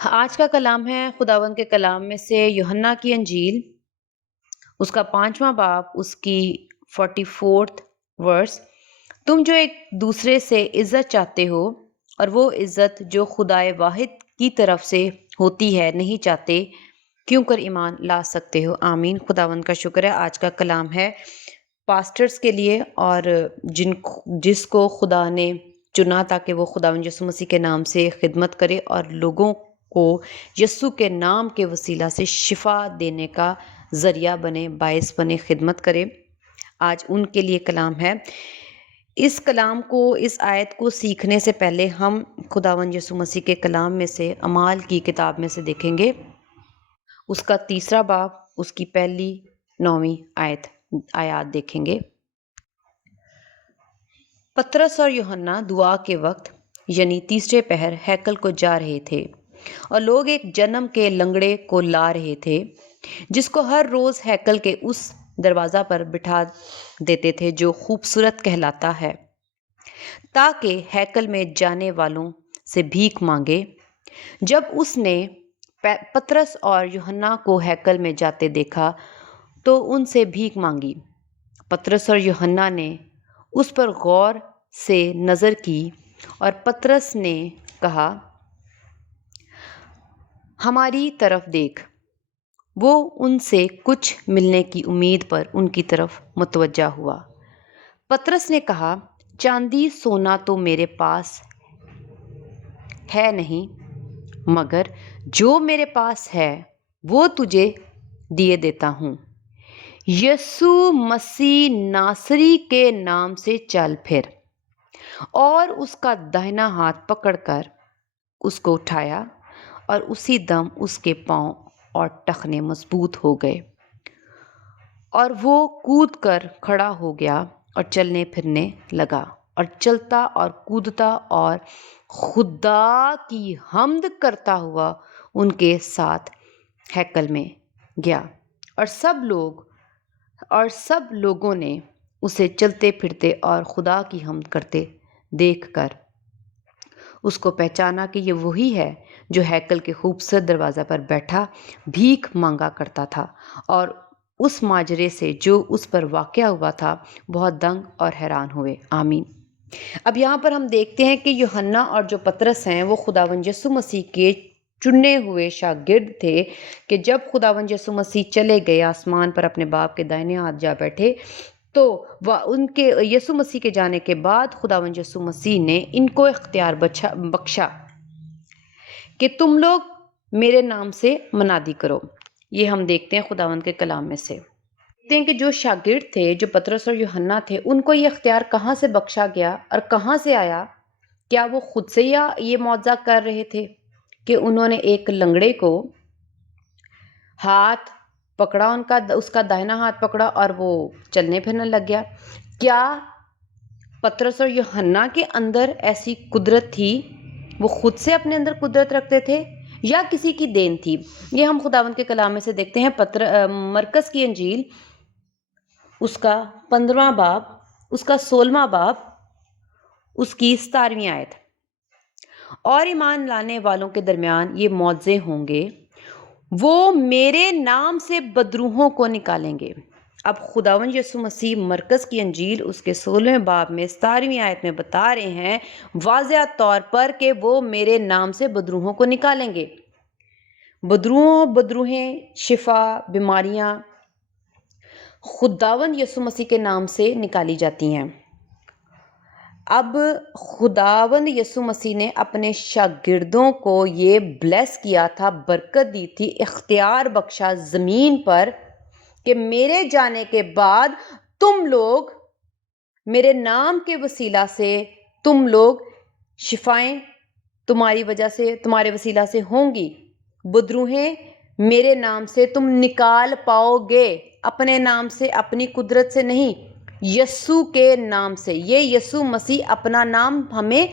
آج کا کلام ہے خداوند کے کلام میں سے یوحنا کی انجیل، اس کا 5واں باب، اس کی 44 ورس۔ تم جو ایک دوسرے سے عزت چاہتے ہو اور وہ عزت جو خدائے واحد کی طرف سے ہوتی ہے نہیں چاہتے، کیوں کر ایمان لا سکتے ہو؟ آمین۔ خداوند کا شکر ہے۔ آج کا کلام ہے پاسٹرز کے لیے، اور جس کو خدا نے چنا تاکہ وہ خداوند یسوع مسیح کے نام سے خدمت کرے اور لوگوں کو یسوع کے نام کے وسیلہ سے شفا دینے کا ذریعہ بنے، باعث بنے، خدمت کرے۔ آج ان کے لیے کلام ہے۔ اس کلام کو، اس آیت کو سیکھنے سے پہلے ہم خداوند یسوع مسیح کے کلام میں سے اعمال کی کتاب میں سے دیکھیں گے، اس کا 3 باب، اس کی پہلی 9 آیات دیکھیں گے۔ پطرس اور یوحنا دعا کے وقت یعنی تیسرے پہر ہیکل کو جا رہے تھے، اور لوگ ایک جنم کے لنگڑے کو لا رہے تھے جس کو ہر روز ہیکل کے اس دروازہ پر بٹھا دیتے تھے جو خوبصورت کہلاتا ہے، تاکہ ہیکل میں جانے والوں سے بھیک مانگے۔ جب اس نے پطرس اور یوحنا کو ہیکل میں جاتے دیکھا تو ان سے بھیک مانگی۔ پطرس اور یوحنا نے اس پر غور سے نظر کی، اور پطرس نے کہا، ہماری طرف دیکھ۔ وہ ان سے کچھ ملنے کی امید پر ان کی طرف متوجہ ہوا۔ پطرس نے کہا، چاندی سونا تو میرے پاس ہے نہیں، مگر جو میرے پاس ہے وہ تجھے دیے دیتا ہوں۔ یسوع مسیح ناصری کے نام سے چل پھر۔ اور اس کا داہنا ہاتھ پکڑ کر اس کو اٹھایا، اور اسی دم اس کے پاؤں اور ٹخنے مضبوط ہو گئے، اور وہ کود کر کھڑا ہو گیا اور چلنے پھرنے لگا، اور چلتا اور کودتا اور خدا کی حمد کرتا ہوا ان کے ساتھ ہیکل میں گیا، اور سب لوگوں نے اسے چلتے پھرتے اور خدا کی حمد کرتے دیکھ کر اس کو پہچانا کہ یہ وہی ہے جو ہیکل کے خوبصورت دروازہ پر بیٹھا بھیک مانگا کرتا تھا، اور اس ماجرے سے جو اس پر واقع ہوا تھا بہت دنگ اور حیران ہوئے۔ آمین۔ اب یہاں پر ہم دیکھتے ہیں کہ یوحنا اور جو پطرس ہیں وہ خداوند یسوع مسیح کے چنے ہوئے شاگرد تھے، کہ جب خداوند یسوع مسیح چلے گئے آسمان پر اپنے باپ کے دائنے ہاتھ جا بیٹھے، تو ان کے یسوع مسیح کے جانے کے بعد خداوند یسوع مسیح نے ان کو اختیار بخشا کہ تم لوگ میرے نام سے منادی کرو۔ یہ ہم دیکھتے ہیں خداوند کے کلام میں سے۔ دیکھتے ہیں کہ جو شاگرد تھے، جو پطرس اور یوحنا تھے، ان کو یہ اختیار کہاں سے بخشا گیا اور کہاں سے آیا؟ کیا وہ خود سے یہ معجزہ کر رہے تھے کہ انہوں نے ایک لنگڑے کو ہاتھ پکڑا، اس کا داہنا ہاتھ پکڑا اور وہ چلنے پھرنے لگ گیا؟ کیا پطرس اور یوحنا کے اندر ایسی قدرت تھی؟ وہ خود سے اپنے اندر قدرت رکھتے تھے یا کسی کی دین تھی؟ یہ ہم خداوند کے کلام میں سے دیکھتے ہیں۔ مرکز کی انجیل، اس کا 15واں باب، اس کا 16واں باب، اس کی 17ویں آیت۔ اور ایمان لانے والوں کے درمیان یہ معجزے ہوں گے، وہ میرے نام سے بدروحوں کو نکالیں گے۔ اب خداوند یسوع مسیح مرکز کی انجیل اس کے 16ویں باب میں 17ویں آیت میں بتا رہے ہیں واضح طور پر کہ وہ میرے نام سے بدروحوں کو نکالیں گے۔ بدروہیں، شفا، بیماریاں خداوند یسوع مسیح کے نام سے نکالی جاتی ہیں۔ اب خداوند یسوع مسیح نے اپنے شاگردوں کو یہ بلیس کیا تھا، برکت دی تھی، اختیار بخشا زمین پر کہ میرے جانے کے بعد تم لوگ میرے نام کے وسیلہ سے، تم لوگ شفائیں تمہاری وجہ سے، تمہارے وسیلہ سے ہوں گی، بدروہیں میرے نام سے تم نکال پاؤ گے، اپنے نام سے، اپنی قدرت سے نہیں، یسوع کے نام سے۔ یہ یسوع مسیح اپنا نام ہمیں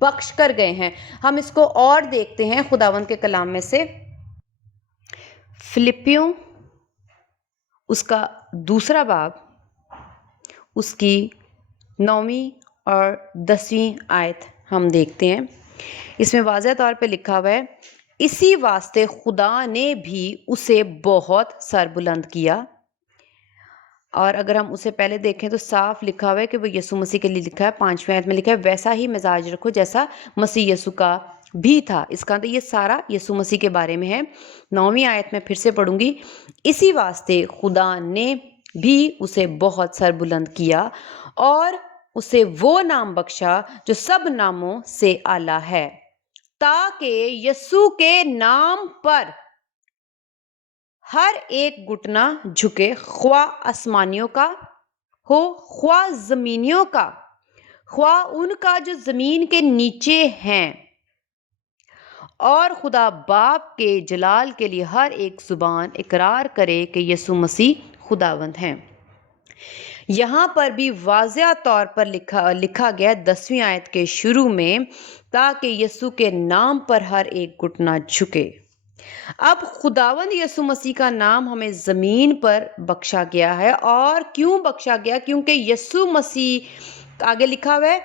بخش کر گئے ہیں۔ ہم اس کو اور دیکھتے ہیں خداوند کے کلام میں سے، فلپیوں اس کا 2 باب، اس کی 9ویں اور 10ویں آیت ہم دیکھتے ہیں۔ اس میں واضح طور پہ لکھا ہوا ہے، اسی واسطے خدا نے بھی اسے بہت سربلند کیا۔ اور اگر ہم اسے پہلے دیکھیں تو صاف لکھا ہوا ہے کہ وہ یسوع مسیح کے لیے لکھا ہے، 5ویں آیت میں لکھا ہے ویسا ہی مزاج رکھو جیسا مسیح یسوع کا بھی تھا۔ اس کا یہ سارا یسوع مسیح کے بارے میں ہے۔ 9ویں آیت میں پھر سے پڑھوں گی، اسی واسطے خدا نے بھی اسے بہت سربلند کیا اور اسے وہ نام بخشا جو سب ناموں سے اعلیٰ ہے، تاکہ یسوع کے نام پر ہر ایک گھٹنا جھکے، خواہ آسمانیوں کا ہو، خواہ زمینیوں کا، خواہ ان کا جو زمین کے نیچے ہیں، اور خدا باپ کے جلال کے لیے ہر ایک زبان اقرار کرے کہ یسوع مسیح خداوند ہیں۔ یہاں پر بھی واضح طور پر لکھا گیا 10ویں آیت کے شروع میں، تاکہ یسوع کے نام پر ہر ایک گھٹنا جھکے۔ اب خداوند یسوع مسیح کا نام ہمیں زمین پر بخشا گیا ہے، اور کیوں بخشا گیا؟ کیونکہ یسوع مسیح آگے لکھا ہوا ہے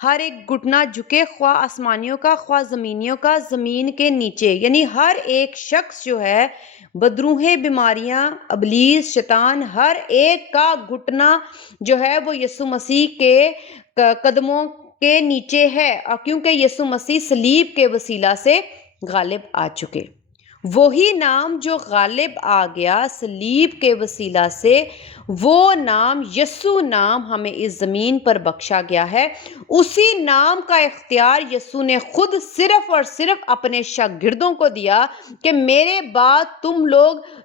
ہر ایک گھٹنا جھکے، خواہ آسمانیوں کا، خواہ زمینیوں کا، زمین کے نیچے، یعنی ہر ایک شخص جو ہے، بدروہیں، بیماریاں، ابلیس، شیطان، ہر ایک کا گھٹنا جو ہے وہ یسوع مسیح کے قدموں کے نیچے ہے، اور کیونکہ یسوع مسیح صلیب کے وسیلہ سے غالب آ چکے۔ وہی نام جو غالب آ گیا صلیب کے وسیلہ سے، وہ نام یسوع نام ہمیں اس زمین پر بخشا گیا ہے۔ اسی نام کا اختیار یسوع نے خود صرف اور صرف اپنے شاگردوں کو دیا کہ میرے بعد تم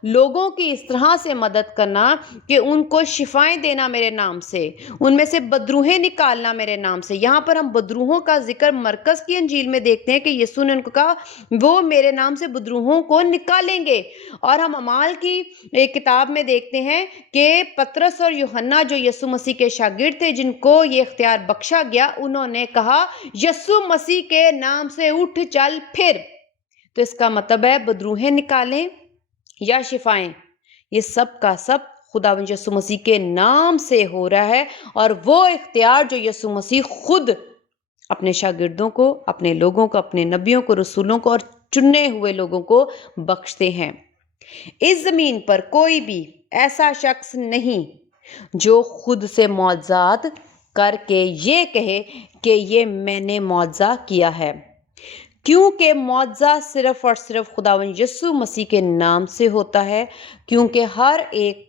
لوگوں کی اس طرح سے مدد کرنا کہ ان کو شفائیں دینا میرے نام سے، ان میں سے بدروہیں نکالنا میرے نام سے۔ یہاں پر ہم بدروہوں کا ذکر مرکز کی انجیل میں دیکھتے ہیں کہ یسوع نے ان کو کہا وہ میرے نام سے بدروہوں کو نکالیں گے، اور ہم اعمال کی ایک کتاب میں دیکھتے ہیں کہ پطرس اور یوحنا جو یسوع مسیح کے شاگرد تھے، جن کو یہ اختیار بخشا گیا، انہوں نے کہا یسوع مسیح کے نام سے اٹھ چل پھر۔ تو اس کا مطلب ہے بدروہیں نکالیں یا شفائیں، یہ سب کا سب خداوند یسوع مسیح کے نام سے ہو رہا ہے، اور وہ اختیار جو یسوع مسیح خود اپنے شاگردوں کو، اپنے لوگوں کو، اپنے نبیوں کو، رسولوں کو اور چنے ہوئے لوگوں کو بخشتے ہیں۔ اس زمین پر کوئی بھی ایسا شخص نہیں جو خود سے معجزات کر کے یہ کہے کہ یہ میں نے معجزہ کیا ہے، کیونکہ معجزہ صرف اور صرف خداوند یسوع مسیح کے نام سے ہوتا ہے، کیونکہ ہر ایک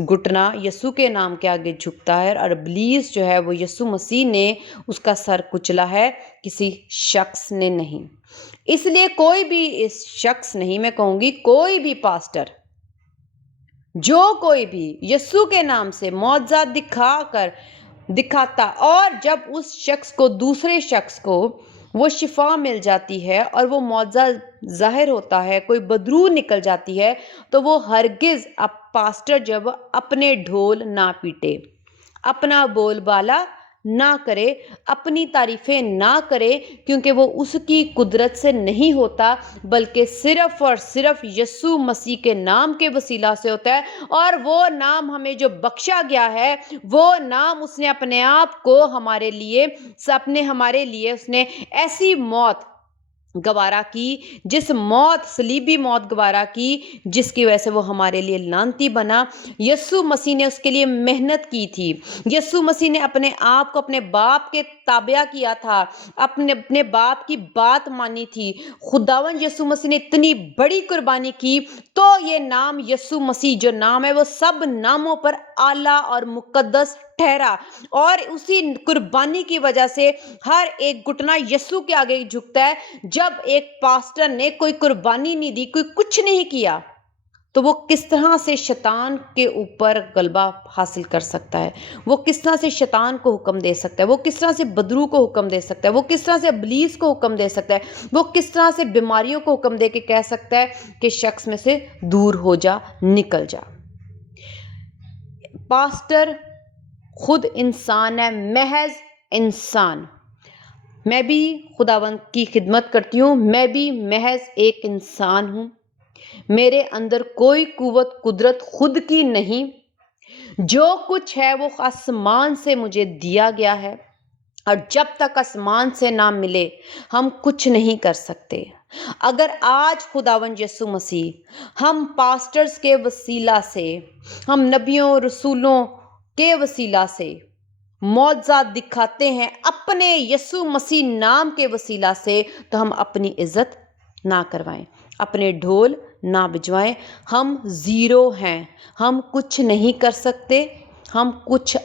گھٹنا یسوع کے نام کے آگے جھکتا ہے، اور ابلیس جو ہے وہ یسوع مسیح نے اس کا سر کچلا ہے، کسی شخص نے نہیں۔ اس لیے کوئی بھی اس شخص نہیں، میں کہوں گی کوئی بھی پاسٹر جو کوئی بھی یسوع کے نام سے معجزہ دکھاتا، اور جب اس شخص کو، دوسرے شخص کو وہ شفا مل جاتی ہے اور وہ معجزہ ظاہر ہوتا ہے، کوئی بدروح نکل جاتی ہے، تو وہ ہرگز پاسٹر جب اپنے ڈھول نہ پیٹے، اپنا بول بالا نہ کرے، اپنی تعریفیں نہ کرے، کیونکہ وہ اس کی قدرت سے نہیں ہوتا، بلکہ صرف اور صرف یسوع مسیح کے نام کے وسیلہ سے ہوتا ہے۔ اور وہ نام ہمیں جو بخشا گیا ہے، وہ نام اس نے اپنے آپ کو ہمارے لیے اس نے ایسی موت گوارا کی، جس موت، صلیبی موت گوارا کی، جس کی وجہ سے وہ ہمارے لیے لعنتی بنا۔ یسوع مسیح نے اس کے لیے محنت کی تھی، یسوع مسیح نے اپنے آپ کو اپنے باپ کے تابع کیا تھا، اپنے باپ کی بات مانی تھی۔ خداوند یسوع مسیح نے اتنی بڑی قربانی کی، تو یہ نام یسوع مسیح جو نام ہے وہ سب ناموں پر اعلیٰ اور مقدس ٹھہرا، اور اسی قربانی کی وجہ سے ہر ایک گھٹنا یسوع کے آگے جھکتا ہے۔ جب ایک پاسٹر نے کوئی قربانی نہیں دی، کوئی کچھ نہیں کیا، تو وہ کس طرح سے شیطان کے اوپر غلبہ حاصل کر سکتا ہے؟ وہ کس طرح سے شیطان کو حکم دے سکتا ہے؟ وہ کس طرح سے بدروح کو حکم دے سکتا ہے؟ وہ کس طرح سے ابلیس کو حکم دے سکتا ہے؟ وہ کس طرح سے بیماریوں کو حکم دے کے کہہ سکتا ہے کہ شخص میں سے دور ہو جا، نکل جا؟ پاسٹر خود انسان ہے، محض انسان۔ میں بھی خداوند کی خدمت کرتی ہوں، میں بھی محض ایک انسان ہوں، میرے اندر کوئی قوت قدرت خود کی نہیں، جو کچھ ہے وہ آسمان سے مجھے دیا گیا ہے، اور جب تک آسمان سے نہ ملے ہم کچھ نہیں کر سکتے۔ اگر آج خداوند یسوع مسیح ہم پاسٹرز کے وسیلہ سے، ہم نبیوں رسولوں کے وسیلہ سے معجزات دکھاتے ہیں اپنے یسوع مسیح نام کے وسیلہ سے، تو ہم اپنی عزت نہ کروائیں، اپنے ڈھول نہ بجوائیں۔ ہم زیرو ہیں، ہم کچھ نہیں کر سکتے، ہم کچھ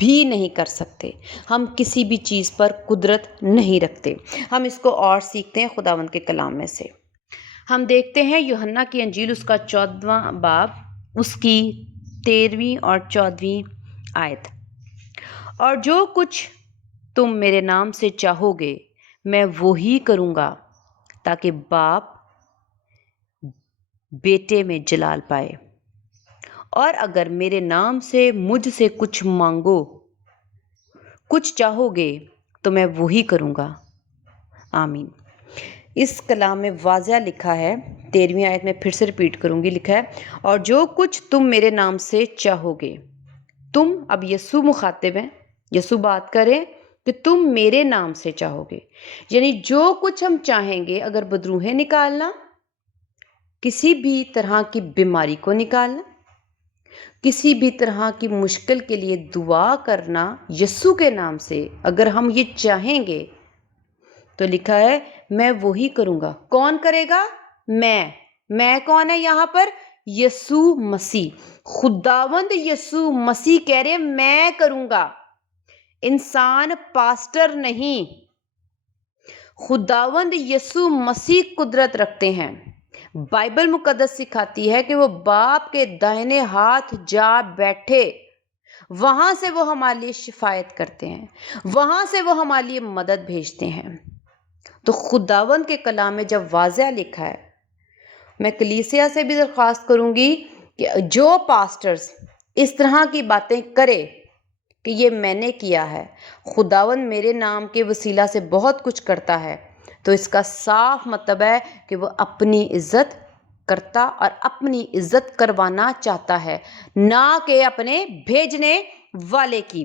بھی نہیں کر سکتے، ہم کسی بھی چیز پر قدرت نہیں رکھتے۔ ہم اس کو اور سیکھتے ہیں خداوند کے کلام میں سے۔ ہم دیکھتے ہیں یوحنا کی انجیل اس کا 14واں باب، اس کی 13ویں اور 14ویں آیت۔ اور جو کچھ تم میرے نام سے چاہو گے میں وہی کروں گا، تاکہ باپ بیٹے میں جلال پائے۔ اور اگر میرے نام سے مجھ سے کچھ مانگو، کچھ چاہو گے تو میں وہی کروں گا۔ آمین۔ اس کلام میں واضح لکھا ہے، 13ویں آیت میں پھر سے ریپیٹ کروں گی، لکھا ہے اور جو کچھ تم میرے نام سے چاہو گے۔ تم، اب یسوع مخاطب ہیں، یسوع بات کریں کہ تم میرے نام سے چاہو گے، یعنی جو کچھ ہم چاہیں گے، اگر بدروہیں نکالنا، کسی بھی طرح کی بیماری کو نکالنا، کسی بھی طرح کی مشکل کے لیے دعا کرنا یسوع کے نام سے، اگر ہم یہ چاہیں گے تو لکھا ہے میں وہی کروں گا۔ کون کرے گا؟ میں کون ہے یہاں پر؟ یسوع مسیح، خداوند یسوع مسیح کہہ رہے میں کروں گا، انسان پاسٹر نہیں، خداوند یسوع مسیح قدرت رکھتے ہیں۔ بائبل مقدس سکھاتی ہے کہ وہ باپ کے دائنے ہاتھ جا بیٹھے، وہاں سے وہ ہمارے لیے شفایت کرتے ہیں، وہاں سے وہ ہمارے لیے مدد بھیجتے ہیں۔ تو خداوند کے کلام میں جب واضح لکھا ہے، میں کلیسیا سے بھی درخواست کروں گی کہ جو پاسٹرز اس طرح کی باتیں کرے کہ یہ میں نے کیا ہے، خداوند میرے نام کے وسیلہ سے بہت کچھ کرتا ہے، تو اس کا صاف مطلب ہے کہ وہ اپنی عزت کرتا اور اپنی عزت کروانا چاہتا ہے، نہ کہ اپنے بھیجنے والے کی۔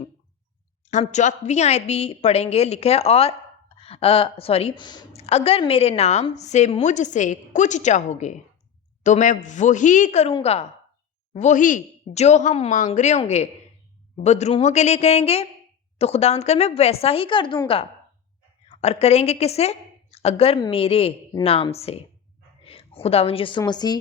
ہم 14ویں آیت بھی پڑھیں گے، لکھا ہے اور اگر میرے نام سے مجھ سے کچھ چاہو گے تو میں وہی کروں گا، وہی جو ہم مانگ رہے ہوں گے، بدروہوں کے لیے کہیں گے تو خداوند کر میں ویسا ہی کر دوں گا۔ اور کریں گے کسے؟ اگر میرے نام سے۔ خداوند یسوع مسیح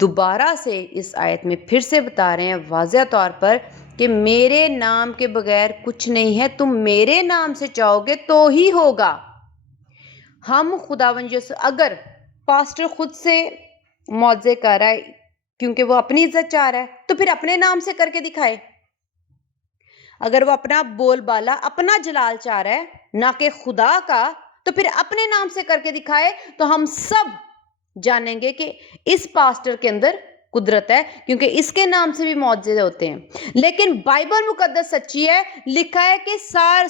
دوبارہ سے اس آیت میں پھر سے بتا رہے ہیں واضح طور پر کہ میرے نام کے بغیر کچھ نہیں ہے، تم میرے نام سے چاہو گے تو ہی ہوگا۔ ہم خداوند یسوع، اگر پاسٹر خود سے معجزے کر رہا ہے کیونکہ وہ اپنی عزت چاہ رہا ہے، تو پھر اپنے نام سے کر کے دکھائے۔ اگر وہ اپنا بول بالا، اپنا جلال چاہ رہا ہے نہ کہ خدا کا، تو پھر اپنے نام سے کر کے دکھائے، تو ہم سب جانیں گے کہ اس پاسٹر کے اندر قدرت ہے، کیونکہ اس کے نام سے بھی معجزے ہوتے ہیں۔ لیکن بائبل مقدس سچی ہے، لکھا ہے کہ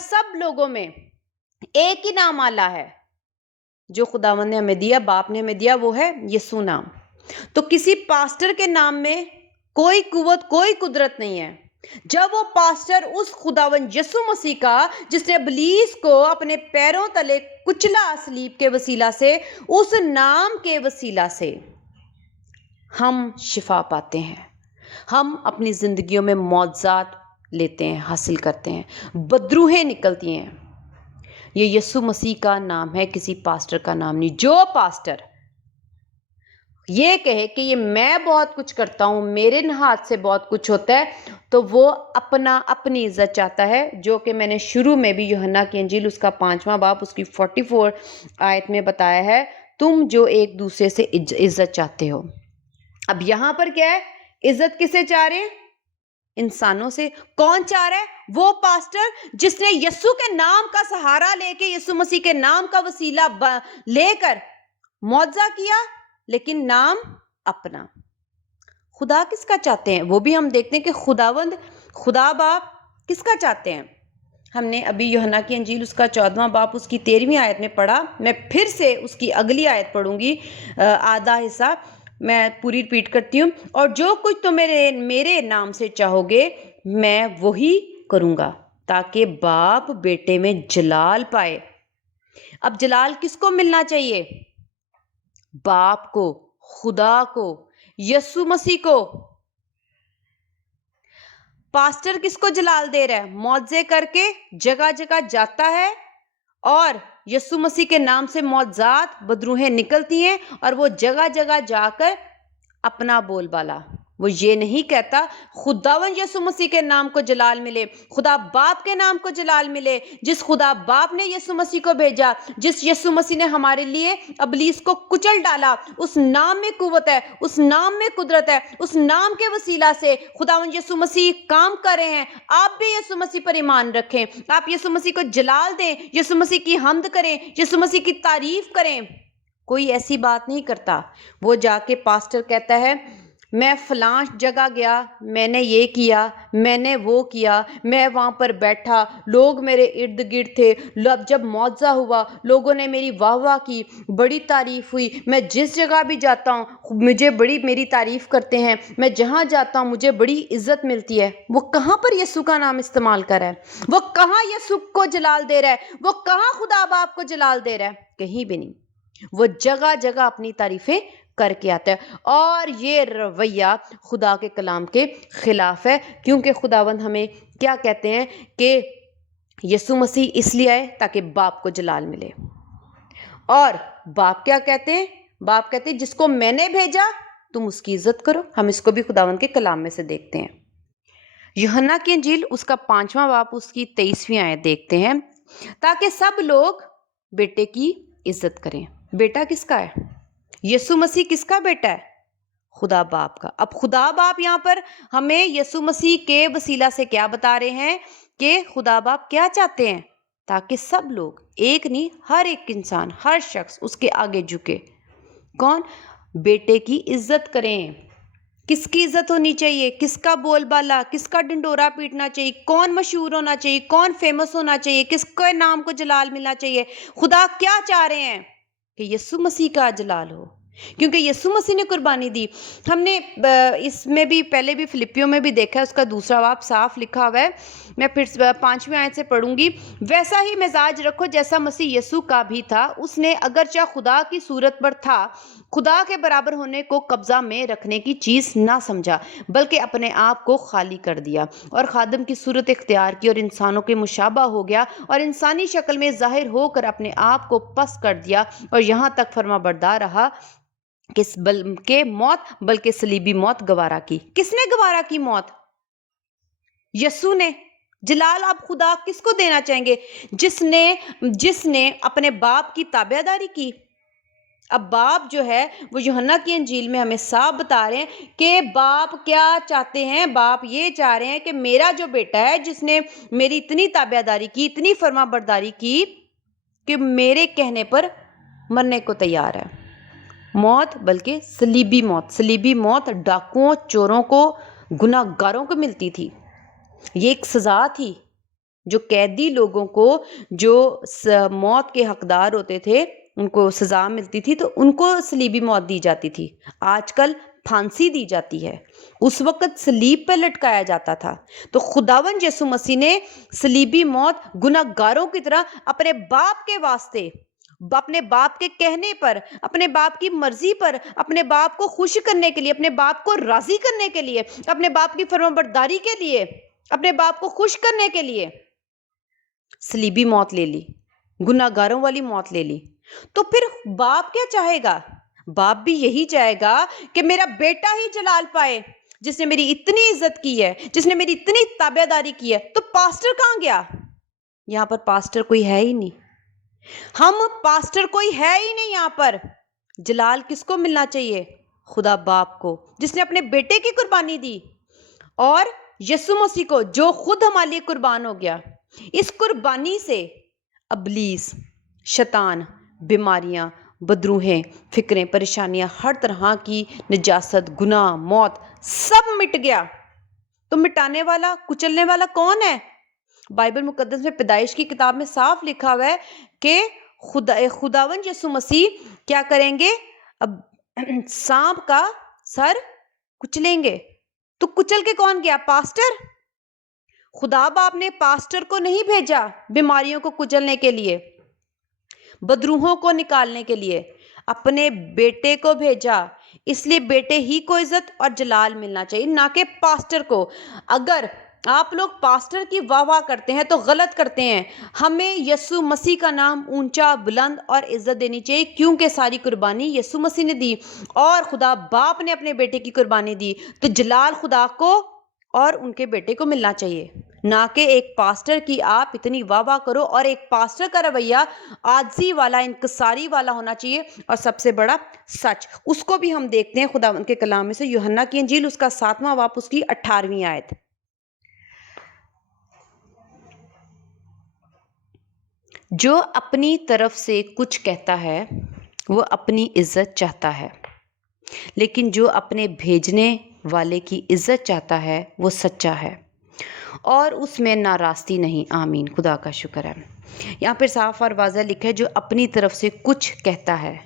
سب لوگوں میں ایک ہی نام آلہ ہے جو خداوند نے ہمیں دیا، باپ نے ہمیں دیا، وہ ہے یسوع نام۔ تو کسی پاسٹر کے نام میں کوئی قوت، کوئی قدرت نہیں ہے۔ جب وہ پاسٹر اس خداوند یسوع مسیح کا، جس نے ابلیس کو اپنے پیروں تلے کچلا صلیب کے وسیلہ سے، اس نام کے وسیلہ سے ہم شفا پاتے ہیں، ہم اپنی زندگیوں میں معجزات لیتے ہیں، حاصل کرتے ہیں، بدروہیں نکلتی ہیں۔ یہ یسوع مسیح کا نام ہے، کسی پاسٹر کا نام نہیں۔ جو پاسٹر یہ کہے کہ یہ میں بہت کچھ کرتا ہوں، میرے ہاتھ سے بہت کچھ ہوتا ہے، تو وہ اپنی عزت چاہتا ہے، جو کہ میں نے شروع میں بھی یوحنا کی انجیل اس کا 5واں باب اس کی 44 آیت میں بتایا ہے، تم جو ایک دوسرے سے عزت چاہتے ہو۔ اب یہاں پر کیا ہے؟ عزت کسے چاہ رہے ہیں؟ انسانوں سے۔ کون چاہ رہا ہے؟ وہ پاسٹر جس نے یسوع کے نام کا سہارا لے کے، یسوع مسیح کے نام کا وسیلہ لے کر معجزہ کیا، لیکن نام اپنا۔ خدا کس کا چاہتے ہیں؟ وہ بھی ہم دیکھتے ہیں کہ خداوند، خدا باپ کس کا چاہتے ہیں۔ ہم نے ابھی یوحنا کی انجیل اس کا 14واں باب اس کی 13ویں آیت میں پڑھا، میں پھر سے اس کی اگلی آیت پڑھوں گی، آدھا حصہ میں پوری ریپیٹ کرتی ہوں۔ اور جو کچھ تم میرے نام سے چاہو گے میں وہی کروں گا، تاکہ باپ بیٹے میں جلال پائے۔ اب جلال کس کو ملنا چاہیے؟ باپ کو، خدا کو، یسوع مسیح کو۔ پاسٹر کس کو جلال دے رہا ہے؟ معجزے کر کے جگہ جگہ جاتا ہے اور یسوع مسیح کے نام سے معجزات بدروہیں نکلتی ہیں اور وہ جگہ جگہ جا کر اپنا بول بالا، وہ یہ نہیں کہتا خداوند یسوع مسیح کے نام کو جلال ملے، خدا باپ کے نام کو جلال ملے، جس خدا باپ نے یسوع مسیح کو بھیجا، جس یسوع مسیح نے ہمارے لیے ابلیس کو کچل ڈالا، اس نام میں قوت ہے، اس نام میں قدرت ہے، اس نام کے وسیلہ سے خداوند یسوع مسیح کام کر رہے ہیں۔ آپ بھی یسوع مسیح پر ایمان رکھیں، آپ یسوع مسیح کو جلال دیں، یسوع مسیح کی حمد کریں، یسوع مسیح کی تعریف کریں۔ کوئی ایسی بات نہیں کرتا، وہ جا کے پاسٹر کہتا ہے میں فلاں جگہ گیا، میں نے یہ کیا، میں نے وہ کیا، میں وہاں پر بیٹھا، لوگ میرے ارد گرد تھے، جب معجزہ ہوا لوگوں نے میری واہ واہ کی، بڑی تعریف ہوئی، میں جس جگہ بھی جاتا ہوں مجھے بڑی میری تعریف کرتے ہیں، میں جہاں جاتا ہوں مجھے بڑی عزت ملتی ہے۔ وہ کہاں پر یسوع کا نام استعمال کر رہا ہے؟ وہ کہاں یسوع کو جلال دے رہا ہے؟ وہ کہاں خدا باپ کو جلال دے رہا ہے؟ کہیں بھی نہیں۔ وہ جگہ جگہ اپنی تعریفیں کر کے آتا ہے، اور یہ رویہ خدا کے کلام کے خلاف ہے، کیونکہ خداوند ہمیں کیا کہتے ہیں کہ یسوع مسیح اس لیے آئے تاکہ باپ کو جلال ملے، اور باپ کیا کہتے ہیں؟ باپ کہتے ہیں جس کو میں نے بھیجا تم اس کی عزت کرو۔ ہم اس کو بھی خداوند کے کلام میں سے دیکھتے ہیں۔ یوحنا کی انجیل اس کا 5واں باب اس کی 23ویں آیت دیکھتے ہیں، تاکہ سب لوگ بیٹے کی عزت کریں۔ بیٹا کس کا ہے؟ یسوع مسیح کس کا بیٹا ہے؟ خدا باپ کا۔ اب خدا باپ یہاں پر ہمیں یسوع مسیح کے وسیلہ سے کیا بتا رہے ہیں کہ خدا باپ کیا چاہتے ہیں؟ تاکہ سب لوگ، ایک نہیں، ہر ایک انسان، ہر شخص اس کے آگے جھکے۔ کون؟ بیٹے کی عزت کریں۔ کس کی عزت ہونی چاہیے؟ کس کا بول بالا، کس کا ڈنڈورا پیٹنا چاہیے؟ کون مشہور ہونا چاہیے؟ کون فیمس ہونا چاہیے؟ کس کے نام کو جلال ملنا چاہیے؟ خدا کیا چاہ رہے ہیں؟ کہ یسوع مسیح کا جلال ہو، کیونکہ یسوع مسیح نے قربانی دی۔ ہم نے اس میں بھی پہلے بھی فلپیوں میں بھی دیکھا ہے، اس کا 2واں باب صاف لکھا ہوا ہے، میں پھر 5ویں آیت سے پڑھوں گی۔ ویسا ہی مزاج رکھو جیسا مسیح یسوع کا بھی تھا، اس نے اگرچہ خدا کی صورت پر تھا، خدا کے برابر ہونے کو قبضہ میں رکھنے کی چیز نہ سمجھا، بلکہ اپنے آپ کو خالی کر دیا اور خادم کی صورت اختیار کی، اور انسانوں کے مشابہ ہو گیا، اور انسانی شکل میں ظاہر ہو کر اپنے آپ کو پست کر دیا، اور یہاں تک فرما بردار رہا کہ موت، بلکہ صلیبی موت گوارا کی۔ کس نے گوارا کی موت؟ یسوع نے۔ جلال آپ خدا کس کو دینا چاہیں گے؟ جس نے اپنے باپ کی تابعداری کی۔ اب باپ جو ہے وہ یوحنا کی انجیل میں ہمیں صاف بتا رہے ہیں کہ باپ کیا چاہتے ہیں۔ باپ یہ چاہ رہے ہیں کہ میرا جو بیٹا ہے، جس نے میری اتنی تابعداری کی، اتنی فرما برداری کی کہ میرے کہنے پر مرنے کو تیار ہے، موت، بلکہ صلیبی موت۔ صلیبی موت ڈاکوؤں، چوروں کو، گناہ گاروں کو ملتی تھی۔ یہ ایک سزا تھی جو قیدی لوگوں کو، جو موت کے حقدار ہوتے تھے، ان کو سزا ملتی تھی تو ان کو صلیبی موت دی جاتی تھی۔ آج کل پھانسی دی جاتی ہے، اس وقت صلیب پہ لٹکایا جاتا تھا۔ تو خداوند یسوع مسیح نے صلیبی موت گناہ گاروں کی طرح اپنے باپ کے واسطے، اپنے باپ کے کہنے پر، اپنے باپ کی مرضی پر، اپنے باپ کو خوش کرنے کے لیے، اپنے باپ کو راضی کرنے کے لیے، اپنے باپ کی فرمانبرداری کے لیے، اپنے باپ کو خوش کرنے کے لیے صلیبی موت لے لی، گناہ گاروں والی موت لے لی۔ تو پھر باپ کیا چاہے گا؟ باپ بھی یہی چاہے گا کہ میرا بیٹا ہی جلال پائے، جس نے میری اتنی عزت کی ہے، جس نے میری اتنی تابعداری کی ہے۔ تو پاسٹر کہاں گیا؟ یہاں پر پاسٹر کوئی ہے ہی نہیں، ہم پاسٹر کوئی ہے ہی نہیں یہاں پر۔ جلال کس کو ملنا چاہیے؟ خدا باپ کو، جس نے اپنے بیٹے کی قربانی دی، اور یسوع مسیح کو جو خود ہمارے لیے قربان ہو گیا۔ اس قربانی سے ابلیس، شیطان، بیماریاں، بدروہیں، فکریں، پریشانیاں، ہر طرح کی نجاست، گناہ، موت، سب مٹ گیا۔ تو مٹانے والا، کچلنے والا کون ہے؟ بائبل مقدس میں پیدائش کی کتاب میں صاف لکھا ہوا ہے کہ خداوند یسوع مسیح کیا کریں گے؟ اب سانپ کا سر کچلیں گے۔ تو کچل کے کون گیا؟ پاسٹر۔ خدا باپ نے پاسٹر کو نہیں بھیجا بیماریوں کو کچلنے کے لیے، بدروحوں کو نکالنے کے لیے۔ اپنے بیٹے کو بھیجا، اس لیے بیٹے ہی کو عزت اور جلال ملنا چاہیے، نہ کہ پاسٹر کو۔ اگر آپ لوگ پاسٹر کی واہ واہ کرتے ہیں تو غلط کرتے ہیں۔ ہمیں یسوع مسیح کا نام اونچا، بلند اور عزت دینی چاہیے، کیونکہ ساری قربانی یسوع مسیح نے دی اور خدا باپ نے اپنے بیٹے کی قربانی دی، تو جلال خدا کو اور ان کے بیٹے کو ملنا چاہیے، نہ کہ ایک پاسٹر کی آپ اتنی واہ واہ کرو۔ اور ایک پاسٹر کا رویہ عاجزی والا، انکساری والا ہونا چاہیے۔ اور سب سے بڑا سچ، اس کو بھی ہم دیکھتے ہیں خدا ان کے کلام میں سے، یوحنا کی انجیل اس کا 7واں باب اس کی 18ویں آیت۔ جو اپنی طرف سے کچھ کہتا ہے وہ اپنی عزت چاہتا ہے، لیکن جو اپنے بھیجنے والے کی عزت چاہتا ہے وہ سچا ہے اور اس میں ناراستی نہیں۔ آمین، خدا کا شکر ہے۔ یہاں پر صاف اور واضح لکھا ہے جو اپنی طرف سے کچھ کہتا ہے۔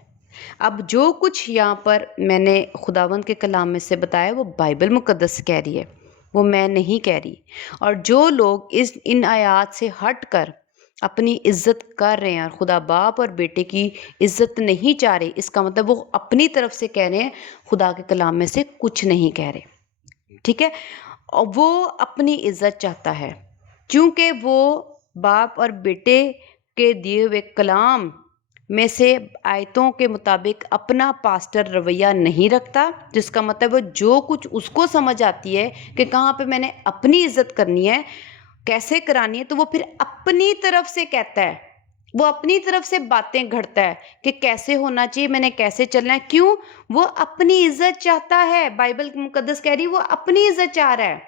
اب جو کچھ یہاں پر میں نے خداوند کے کلام میں سے بتایا وہ بائبل مقدس کہہ رہی ہے، وہ میں نہیں کہہ رہی۔ اور جو لوگ ان آیات سے ہٹ کر اپنی عزت کر رہے ہیں اور خدا باپ اور بیٹے کی عزت نہیں چاہ رہے، اس کا مطلب وہ اپنی طرف سے کہہ رہے ہیں، خدا کے کلام میں سے کچھ نہیں کہہ رہے، ٹھیک ہے۔ اور وہ اپنی عزت چاہتا ہے کیونکہ وہ باپ اور بیٹے کے دیے ہوئے کلام میں سے آیتوں کے مطابق اپنا پاسٹر رویہ نہیں رکھتا، جس کا مطلب وہ جو کچھ اس کو سمجھ آتی ہے کہ کہاں پہ میں نے اپنی عزت کرنی ہے، کیسے کرانی ہے، تو وہ پھر اپنی طرف سے کہتا ہے، وہ اپنی طرف سے باتیں گھڑتا ہے کہ کیسے ہونا چاہیے، میں نے کیسے چلنا ہے۔ کیوں؟ وہ اپنی عزت چاہتا ہے۔ بائبل مقدس کہہ رہی وہ اپنی عزت چاہ رہا ہے۔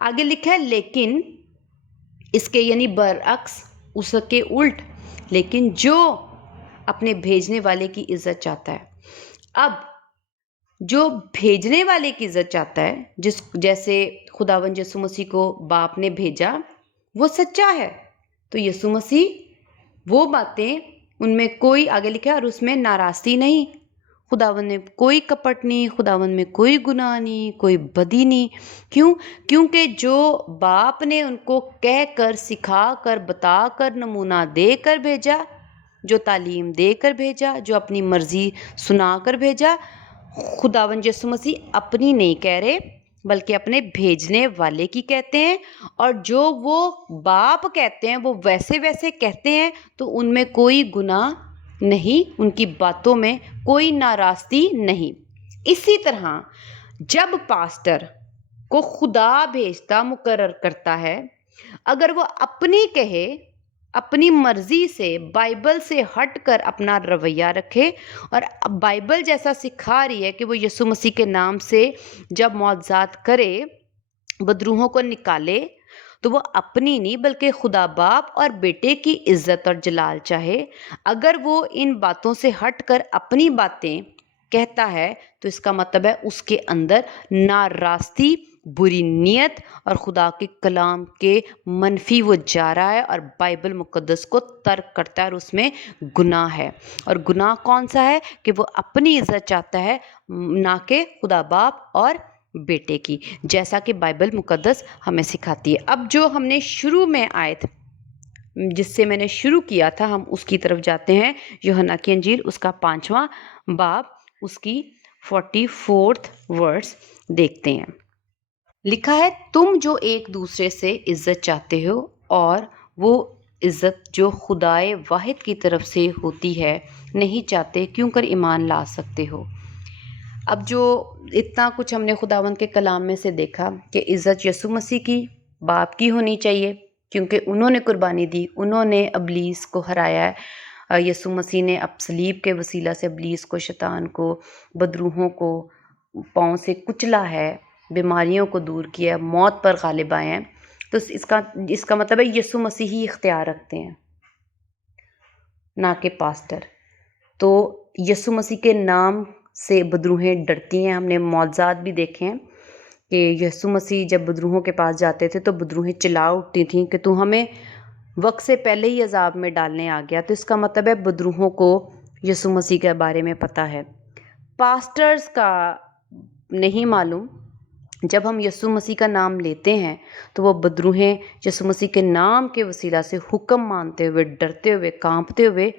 آگے لکھا ہے لیکن اس کے یعنی برعکس، اس کے الٹ، لیکن جو اپنے بھیجنے والے کی عزت چاہتا ہے۔ اب جو بھیجنے والے کی عزت چاہتا ہے، جیسے خداوند یسوع مسیح کو باپ نے بھیجا، وہ سچا ہے، تو یسوع مسیح وہ باتیں ان میں کوئی، آگے لکھا ہے، اور اس میں ناراستی نہیں، خداوند نے کوئی کپٹ نہیں، خداوند میں کوئی گناہ نہیں، کوئی بدی نہیں۔ کیوں؟ کیونکہ جو باپ نے ان کو کہہ کر، سکھا کر، بتا کر، نمونہ دے کر بھیجا، جو تعلیم دے کر بھیجا، جو اپنی مرضی سنا کر بھیجا، خداوند یسوع مسیح اپنی نہیں کہہ رہے بلکہ اپنے بھیجنے والے کی کہتے ہیں۔ اور جو وہ باپ کہتے ہیں وہ ویسے ویسے کہتے ہیں، تو ان میں کوئی گناہ نہیں، ان کی باتوں میں کوئی ناراستی نہیں۔ اسی طرح جب پاسٹر کو خدا بھیجتا مقرر کرتا ہے، اگر وہ اپنی کہے، اپنی مرضی سے، بائبل سے ہٹ کر اپنا رویہ رکھے، اور بائبل جیسا سکھا رہی ہے کہ وہ یسوع مسیح کے نام سے جب معجزات کرے، بدروحوں کو نکالے، تو وہ اپنی نہیں بلکہ خدا باپ اور بیٹے کی عزت اور جلال چاہے۔ اگر وہ ان باتوں سے ہٹ کر اپنی باتیں کہتا ہے تو اس کا مطلب ہے اس کے اندر ناراستی، بری نیت اور خدا کے کلام کے منفی وہ جا رہا ہے اور بائبل مقدس کو ترک کرتا ہے، اور اس میں گناہ ہے۔ اور گناہ کون سا ہے؟ کہ وہ اپنی عزت چاہتا ہے، نہ کہ خدا باپ اور بیٹے کی، جیسا کہ بائبل مقدس ہمیں سکھاتی ہے۔ اب جو ہم نے شروع میں آیت جس سے میں نے شروع کیا تھا، ہم اس کی طرف جاتے ہیں۔ یوحنا کی انجیل اس کا 5واں باب اس کی 44 ورڈز دیکھتے ہیں۔ لکھا ہے تم جو ایک دوسرے سے عزت چاہتے ہو اور وہ عزت جو خدائے واحد کی طرف سے ہوتی ہے نہیں چاہتے، کیوں کر ایمان لا سکتے ہو۔ اب جو اتنا کچھ ہم نے خداوند کے کلام میں سے دیکھا کہ عزت یسوع مسیح کی، باپ کی ہونی چاہیے، کیونکہ انہوں نے قربانی دی، انہوں نے ابلیس کو ہرایا ہے۔ یسوع مسیح نے اب صلیب کے وسیلہ سے ابلیس کو، شیطان کو، بدروحوں کو پاؤں سے کچلا ہے، بیماریوں کو دور کیا، موت پر غالب آئے ہیں۔ تو اس کا مطلب ہے یسوع مسیح ہی اختیار رکھتے ہیں، نہ کہ پاسٹر۔ تو یسوع مسیح کے نام سے بدروہیں ڈرتی ہیں۔ ہم نے معجزات بھی دیکھے ہیں کہ یسوع مسیح جب بدروحوں کے پاس جاتے تھے تو بدروہیں چلا اٹھتی تھیں کہ تو ہمیں وقت سے پہلے ہی عذاب میں ڈالنے آ گیا۔ تو اس کا مطلب ہے بدروحوں کو یسوع مسیح کے بارے میں پتہ ہے۔ پاسٹرز کا نہیں معلوم۔ جب ہم یسوع مسیح کا نام لیتے ہیں تو وہ بدروہیں یسوع مسیح کے نام کے وسیلہ سے حکم مانتے ہوئے، ڈرتے ہوئے، کانپتے ہوئے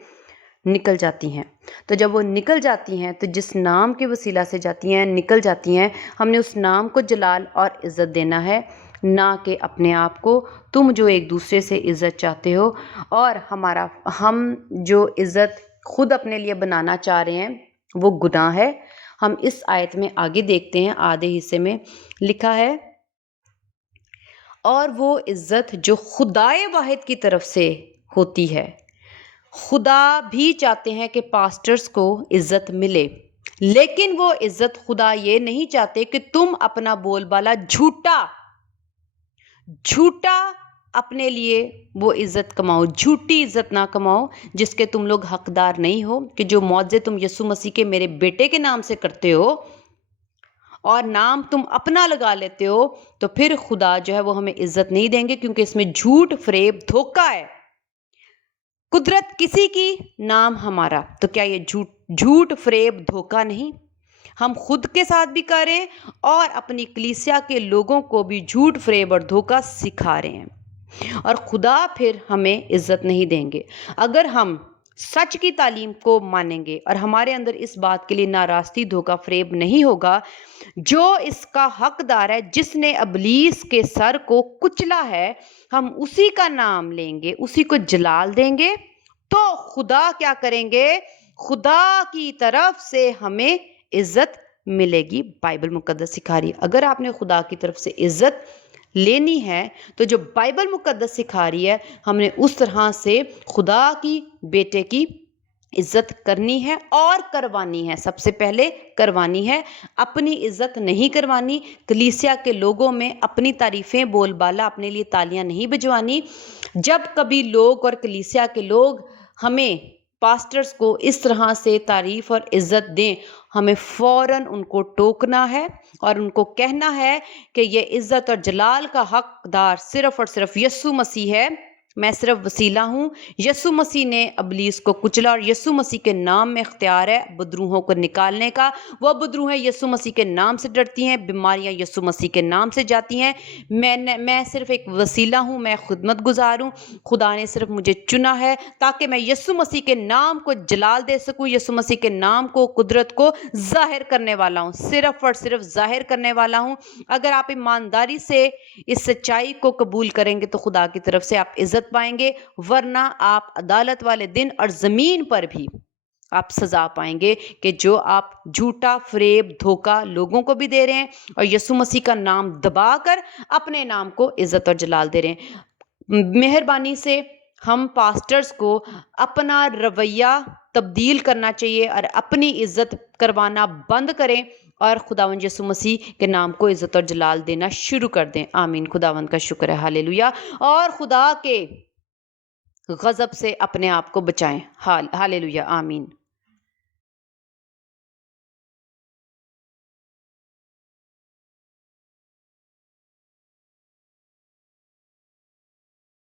نکل جاتی ہیں۔ تو جب وہ نکل جاتی ہیں تو جس نام کے وسیلہ سے جاتی ہیں، نکل جاتی ہیں، ہم نے اس نام کو جلال اور عزت دینا ہے، نہ کہ اپنے آپ کو۔ تم جو ایک دوسرے سے عزت چاہتے ہو اور ہم جو عزت خود اپنے لیے بنانا چاہ رہے ہیں وہ گناہ ہے۔ ہم اس آیت میں آگے دیکھتے ہیں، آدھے حصے میں لکھا ہے، اور وہ عزت جو خدائے واحد کی طرف سے ہوتی ہے۔ خدا بھی چاہتے ہیں کہ پاسٹرز کو عزت ملے، لیکن وہ عزت خدا یہ نہیں چاہتے کہ تم اپنا بول بالا جھوٹا اپنے لیے وہ عزت کماؤ، جھوٹی عزت نہ کماؤ جس کے تم لوگ حقدار نہیں ہو، کہ جو معجزے تم یسوع مسیح کے میرے بیٹے کے نام سے کرتے ہو اور نام تم اپنا لگا لیتے ہو، تو پھر خدا جو ہے وہ ہمیں عزت نہیں دیں گے، کیونکہ اس میں جھوٹ، فریب، دھوکہ ہے۔ قدرت کسی کی، نام ہمارا، تو کیا یہ جھوٹ، فریب، دھوکہ نہیں؟ ہم خود کے ساتھ بھی کر رہے ہیں اور اپنی کلیسیا کے لوگوں کو بھی جھوٹ، فریب اور دھوکہ سکھا رہے ہیں، اور خدا پھر ہمیں عزت نہیں دیں گے۔ اگر ہم سچ کی تعلیم کو مانیں گے اور ہمارے اندر اس بات کے لیے ناراستی، دھوکہ، فریب نہیں ہوگا، جو اس کا حقدار ہے، جس نے ابلیس کے سر کو کچلا ہے، ہم اسی کا نام لیں گے، اسی کو جلال دیں گے، تو خدا کیا کریں گے؟ خدا کی طرف سے ہمیں عزت ملے گی۔ بائبل مقدس سکھا رہی ہے، اگر آپ نے خدا کی طرف سے عزت لینی ہے تو جو بائبل مقدس سکھا رہی ہے، ہم نے اس طرح سے خدا کی بیٹے کی عزت کرنی ہے اور کروانی ہے۔ سب سے پہلے کروانی ہے، اپنی عزت نہیں کروانی، کلیسیا کے لوگوں میں اپنی تعریفیں بول بالا، اپنے لیے تالیاں نہیں بجوانی۔ جب کبھی لوگ اور کلیسیا کے لوگ ہمیں، پاسٹرز کو اس طرح سے تعریف اور عزت دیں، ہمیں فوراً ان کو ٹوکنا ہے اور ان کو کہنا ہے کہ یہ عزت اور جلال کا حقدار صرف اور صرف یسوع مسیح ہے، میں صرف وسیلہ ہوں۔ یسوع مسیح نے ابلیس کو کچلا اور یسوع مسیح کے نام میں اختیار ہے بدروحوں کو نکالنے کا۔ وہ بدروہیں یسوع مسیح کے نام سے ڈرتی ہیں، بیماریاں یسوع مسیح کے نام سے جاتی ہیں۔ میں صرف ایک وسیلہ ہوں، میں خدمت گزار ہوں، خدا نے صرف مجھے چنا ہے تاکہ میں یسوع مسیح کے نام کو جلال دے سکوں، یسوع مسیح کے نام کو، قدرت کو ظاہر کرنے والا ہوں، صرف اور صرف ظاہر کرنے والا ہوں۔ اگر آپ ایمانداری سے اس سچائی کو قبول کریں گے تو خدا کی طرف سے آپ عزت پائیں گے، ورنہ آپ عدالت والے دن اور زمین پر بھی آپ سزا پائیں گے، کہ جو آپ جھوٹا، فریب، دھوکہ لوگوں کو بھی دے رہے ہیں اور یسوع مسیح کا نام دبا کر اپنے نام کو عزت اور جلال دے رہے ہیں۔ مہربانی سے ہم پاسٹرز کو اپنا رویہ تبدیل کرنا چاہیے اور اپنی عزت کروانا بند کریں اور خداوند یسوع مسیح کے نام کو عزت اور جلال دینا شروع کر دیں۔ آمین۔ خداوند کا شکر ہے، ہاللیلویہ۔ اور خدا کے غضب سے اپنے آپ کو بچائیں، ہاللیلویہ، آمین۔